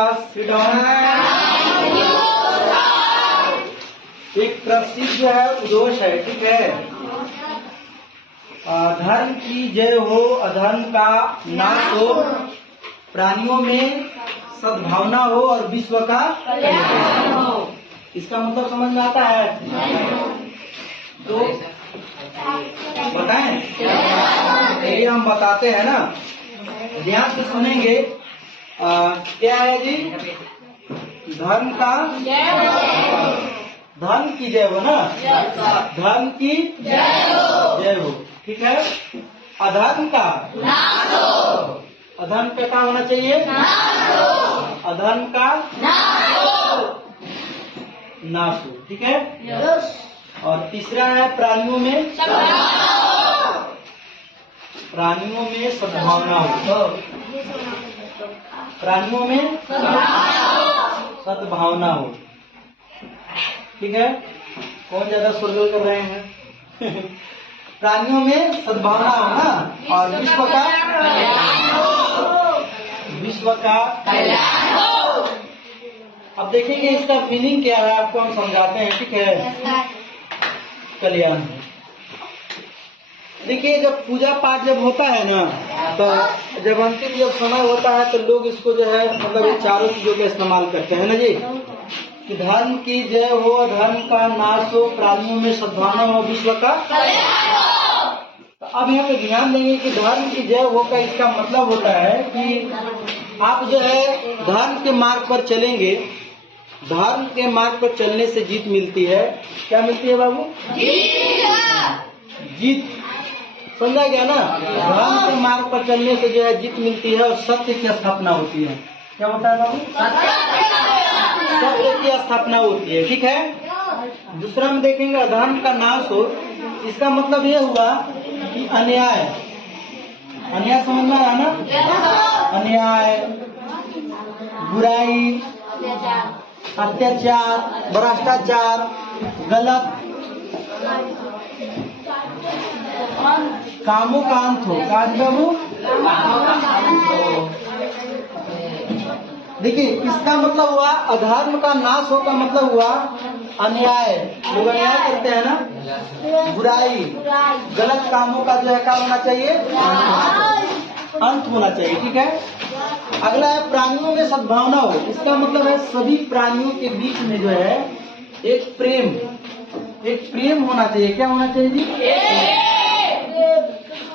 Class, sit down. एक प्रसिद्ध है उद्घोष है, ठीक है। धर्म की जय हो, अधर्म का नाश हो, प्राणियों में सद्भावना हो और विश्व का कल्याण हो। इसका मतलब समझ में आता है? तो बताएं, ये हम बताते हैं ना, ध्यान से सुनेंगे। क्या है जी? धर्म का धर्म की जय हो ना, धर्म की जय हो, ठीक है। अधर्म का नाश हो, अधर्म का क्या होना चाहिए? अधर्म का नाश हो, ठीक है। और तीसरा है प्राणियों में सद्भावना हो, प्राणियों में सद्भावना हो, ठीक है। कौन ज्यादा सुरगल कर रहे हैं? प्राणियों में सद्भावना हो ना, और विश्व का कल्याण हो। अब देखेंगे इसका मीनिंग क्या है, आपको हम समझाते हैं, ठीक है। कल्याण। देखिए, जब पूजा पाठ जब होता है ना, तो जब अंतिम जब समय होता है तो लोग इसको जो है मतलब ये चारों चीजों का इस्तेमाल करते हैं ना जी, कि धर्म की जय हो, धर्म का नाश हो, प्राणियों में सद्भावना हो, विश्व का कल्याण हो। तो अब यहाँ पे ध्यान देंगे कि धर्म की जय हो का इसका मतलब होता है कि आप जो है धर्म के मार्ग पर चलेंगे, धर्म के मार्ग पर चलने से जीत मिलती है। क्या मिलती है बाबू? जीत। समझा गया ना? धर्म के मार्ग पर चलने से जो है जीत मिलती है और सत्य की स्थापना होती है। क्या होता है बाबू? सत्य की स्थापना होती है, ठीक है। दूसरा में देखेंगे अधर्म का नाश हो, इसका मतलब ये हुआ कि अन्याय समझ में आया ना? अन्याय, बुराई, अत्याचार, भ्रष्टाचार, गलत कामों का अंत हो। बाबू देखिए, इसका मतलब हुआ अधर्म का नाश हो का मतलब हुआ अन्याय, लोग अन्याय करते हैं ना, बुराई, गलत कामों का जो है क्या होना चाहिए? अंत होना चाहिए, ठीक है। अगला है प्राणियों में सद्भावना हो, इसका मतलब है सभी प्राणियों के बीच में जो है एक प्रेम होना चाहिए। क्या होना चाहिए जी?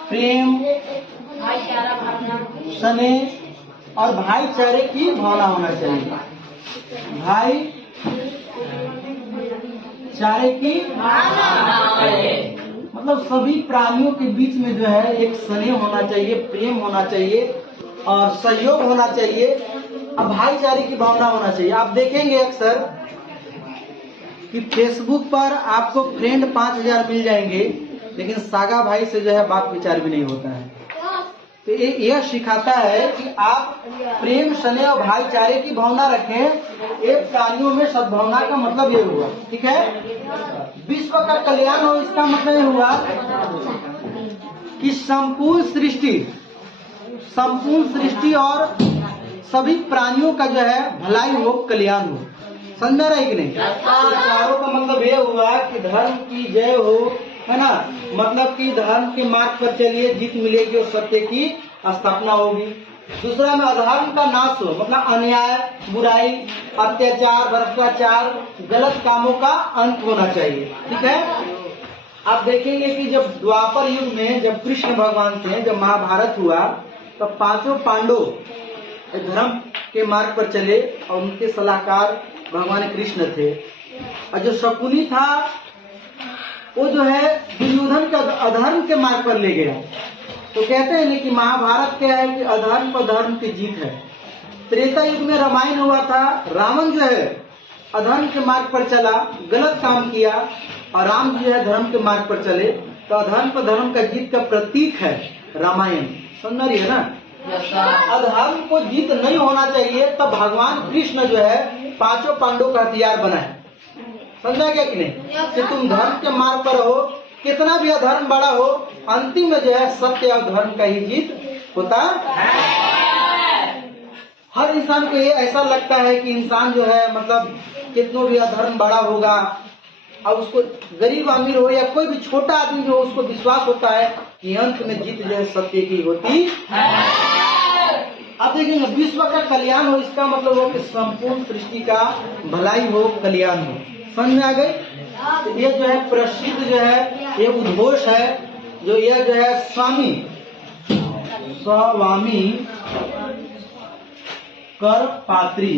प्रेम, स्नेह और भाईचारे की भावना होना चाहिए। भाईचारे की मतलब सभी प्राणियों के बीच में जो है एक स्नेह होना चाहिए, प्रेम होना चाहिए और सहयोग होना चाहिए और भाईचारे की भावना होना चाहिए। आप देखेंगे अक्सर कि फेसबुक पर आपको फ्रेंड 5000 मिल जाएंगे, लेकिन सागा भाई से जो है बात विचार भी नहीं होता है। तो यह सिखाता है कि आप प्रेम, स्नेह और भाईचारे की भावना रखें। एक प्राणियों में सद्भावना का मतलब ये हुआ, ठीक है। विश्व का कल्याण हो, इसका मतलब ये हुआ कि संपूर्ण सृष्टि और सभी प्राणियों का जो है भलाई हो, कल्याण हो। समझ रहे कि नहीं? तो चारों का मतलब ये हुआ कि धर्म की जय हो, है ना, मतलब कि धर्म के मार्ग पर चलिए, जीत मिलेगी और सत्य की स्थापना होगी। दूसरा में अधर्म का नाश हो, मतलब अन्याय, बुराई, अत्याचार, भ्रष्टाचार, गलत कामों का अंत होना चाहिए, ठीक है। आप देखेंगे कि जब द्वापर युग में जब कृष्ण भगवान थे, जब महाभारत हुआ, तो पांचों पांडव धर्म के मार्ग पर चले और उनके सलाहकार भगवान कृष्ण थे। और जो शकुनी था वो जो है दुर्योधन के अधर्म के मार्ग पर ले गया। तो कहते हैं कि महाभारत क्या है कि अधर्म पर धर्म की जीत है। त्रेता युग में रामायण हुआ था, रावण जो है अधर्म के मार्ग पर चला, गलत काम किया, और राम जो है धर्म के मार्ग पर चले। तो अधर्म पर धर्म का जीत का प्रतीक है रामायण। समझ रही है ना? अधर्म को जीत नहीं होना चाहिए, तब भगवान कृष्ण जो है पांचों पांडवों का हथियार बनाए। समझा गया कि नहीं? कि तुम धर्म के मार्ग पर हो, कितना भी अधर्म बड़ा हो, अंतिम में जो है सत्य और धर्म का ही जीत होता है। हर इंसान को ये ऐसा लगता है कि इंसान जो है मतलब कितनों भी अधर्म बड़ा होगा, अब उसको गरीब अमीर हो या कोई भी छोटा आदमी जो उसको विश्वास होता है कि अंत में जीत जो है सत्य की होती है। अब देखेंगे विश्व का कल्याण हो, इसका मतलब हो कि संपूर्ण सृष्टि का भलाई हो, कल्याण हो। समझ में आ गई? तो ये जो है प्रसिद्ध जो है ये उद्घोष है, जो यह जो है स्वामी करपात्री,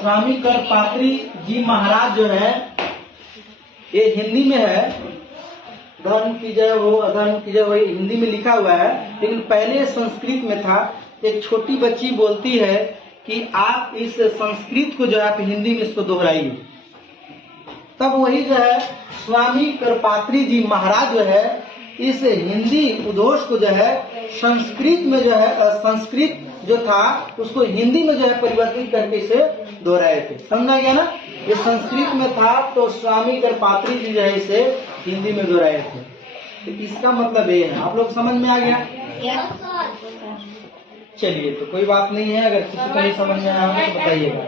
स्वामी करपात्री जी महाराज जो है, ये हिंदी में है, धर्म की जय हो अधर्म की जय हो, हिंदी में लिखा हुआ है, लेकिन पहले संस्कृत में था। एक छोटी बच्ची बोलती है कि आप इस संस्कृत को जो है आप हिंदी में इसको दोहराइए। तब वही जो है स्वामी करपात्री जी महाराज जो है इस हिंदी उद्घोष को जो है संस्कृत में जो है संस्कृत जो था उसको हिंदी में जो है परिवर्तित करके इसे दोहराए थे। समझा गया ना? ये संस्कृत में था तो स्वामी करपात्री जी जो है इसे हिंदी में दोहराए थे। तो इसका मतलब ये है, आप लोग समझ में आ गया? चलिए, तो कोई बात नहीं है, अगर किसी को नहीं समझ में आया तो बताइएगा।